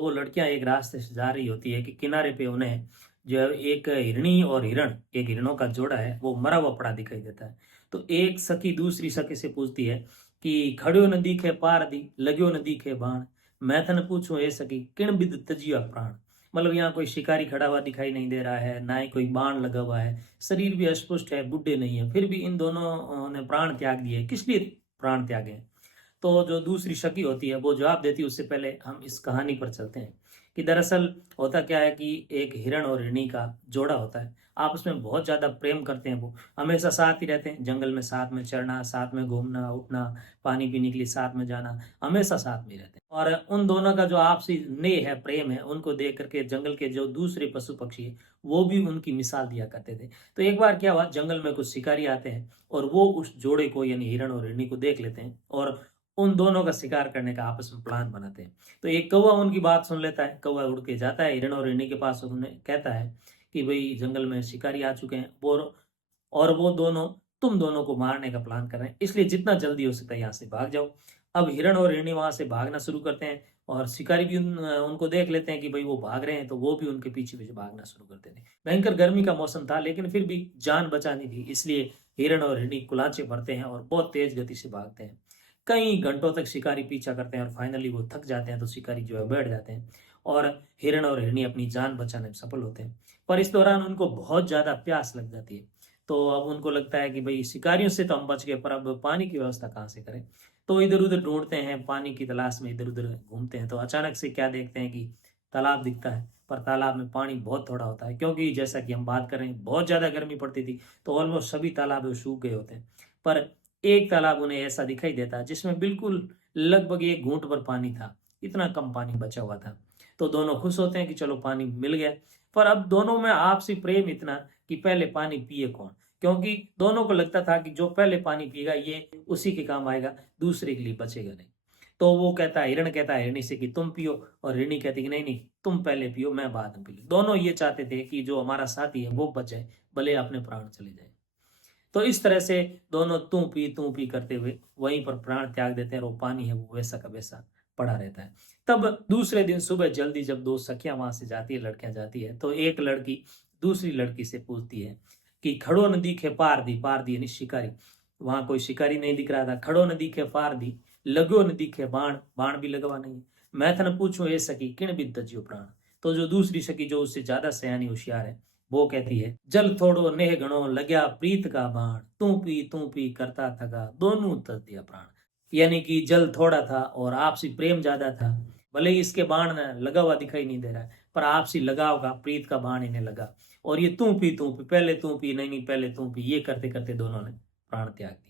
दो लड़कियां एक रास्ते से जा रही होती है कि किनारे पे उन्हें जो एक हिरणी और हिरण, एक हिरणों का जोड़ा है, वो मरा हुआ पड़ा दिखाई देता है। तो एक सखी दूसरी सखी से पूछती है कि खड़ियो न दिखे पार दी, लग्यो न दिखे बाण, मैं थन पूछूं ए सखी किण बिद तजिया प्राण। मतलब यहाँ कोई शिकारी खड़ा हुआ दिखाई नहीं दे रहा है, ना ही कोई बाण लगा हुआ है, शरीर भी अस्पुष्ट है, बुढ़े नहीं है, फिर भी इन दोनों ने प्राण त्याग दिए, किस लिए प्राण त्यागे। तो जो दूसरी शकी होती है वो जवाब देती है। उससे पहले हम इस कहानी पर चलते हैं कि दरअसल होता क्या है कि एक हिरण और हिरणी का जोड़ा होता है, आपस में बहुत ज़्यादा प्रेम करते हैं, वो हमेशा साथ ही रहते हैं, जंगल में साथ में चढ़ना, साथ में घूमना उठना, पानी पीने के लिए साथ में जाना, हमेशा साथ में रहते हैं। और उन दोनों का जो आपसी स्नेह है, प्रेम है, उनको देख करके जंगल के जो दूसरे पशु पक्षी है वो भी उनकी मिसाल दिया करते थे। तो एक बार क्या हुआ, जंगल में कुछ शिकारी आते हैं और वो उस जोड़े को यानी हिरण और हिरणी को देख लेते हैं और उन दोनों का शिकार करने का आपस में प्लान बनाते हैं। तो एक कौवा उनकी बात सुन लेता है, कौवा उड़ के जाता है हिरण और हिरणी के पास, उन्हें कहता है कि भाई जंगल में शिकारी आ चुके हैं और वो दोनों तुम दोनों को मारने का प्लान कर रहे हैं, इसलिए जितना जल्दी हो सकता है यहाँ से भाग जाओ। अब हिरण और हिरणी वहां से भागना शुरू करते हैं और शिकारी भी उनको देख लेते हैं कि भाई वो भाग रहे हैं, तो वो भी उनके पीछे पीछे भागना शुरू करते थे। भयंकर गर्मी का मौसम था लेकिन फिर भी जान बचानी थी, इसलिए हिरण और हिरणी कुलाचे भरते हैं और बहुत तेज गति से भागते हैं। कई घंटों तक शिकारी पीछा करते हैं और फाइनली वो थक जाते हैं, तो शिकारी जो है बैठ जाते हैं और हिरण और हिरणी अपनी जान बचाने में सफल होते हैं। पर इस दौरान उनको बहुत ज्यादा प्यास लग जाती है। तो अब उनको लगता है कि भाई शिकारियों से तो हम बच गए, पर अब पानी की व्यवस्था कहाँ से करें। तो इधर उधर ढूंढते हैं, पानी की तलाश में इधर उधर घूमते हैं, तो अचानक से क्या देखते हैं कि तालाब दिखता है। पर तालाब में पानी बहुत थोड़ा होता है, क्योंकि जैसा कि हम बात कर रहे हैं बहुत ज्यादा गर्मी पड़ती थी, तो ऑलमोस्ट सभी तालाब सूख गए होते हैं। पर एक तालाब उन्हें ऐसा दिखाई देता जिसमें बिल्कुल लगभग एक घूंट भर पानी था, इतना कम पानी बचा हुआ था। तो दोनों खुश होते हैं कि चलो पानी मिल गया। पर अब दोनों में आपसी प्रेम इतना कि पहले पानी पिए कौन, क्योंकि दोनों को लगता था कि जो पहले पानी पिएगा ये उसी के काम आएगा, दूसरे के लिए बचेगा नहीं। तो वो कहता है, हिरण कहता है हिरणी से कि तुम पियो, और हिरणी कहती कि नहीं नहीं तुम पहले पियो, मैं बाद में पी लूं। दोनों ये चाहते थे कि जो हमारा साथी है वो बच जाए, भले अपने प्राण चले जाए। तो इस तरह से दोनों तू पी करते हुए वहीं पर प्राण त्याग देते हैं और वो पानी है वो वैसा का वैसा पड़ा रहता है। तब दूसरे दिन सुबह जल्दी जब दो सखियां वहां से जाती है, लड़कियां जाती है, तो एक लड़की दूसरी लड़की से पूछती है कि खड़ो न दिखे पार दी यानी शिकारी, वहां कोई शिकारी नहीं दिख रहा था। खड़ो न दिखे पार दी, लगो न दिखे बाण, बाण भी लगवा नहीं। मैं थन पूछूं ए सखी किण बिद तज्यो प्राण। तो जो दूसरी सखी जो उससे ज्यादा सयानी होशियार है वो कहती है, जल थोड़ो नेह गणो लग्या प्रीत का बाण, तू पी करता थका दोनों तज दिया प्राण। यानी कि जल थोड़ा था और आपसी प्रेम ज्यादा था, भले ही इसके बाण लगा हुआ दिखाई नहीं दे रहा है, पर आपसी लगाव का प्रीत का बाण इन्हें लगा। और ये तू पी पहले तू पी नहीं नहीं पहले तू पी, ये करते करते दोनों ने प्राण त्याग दिया।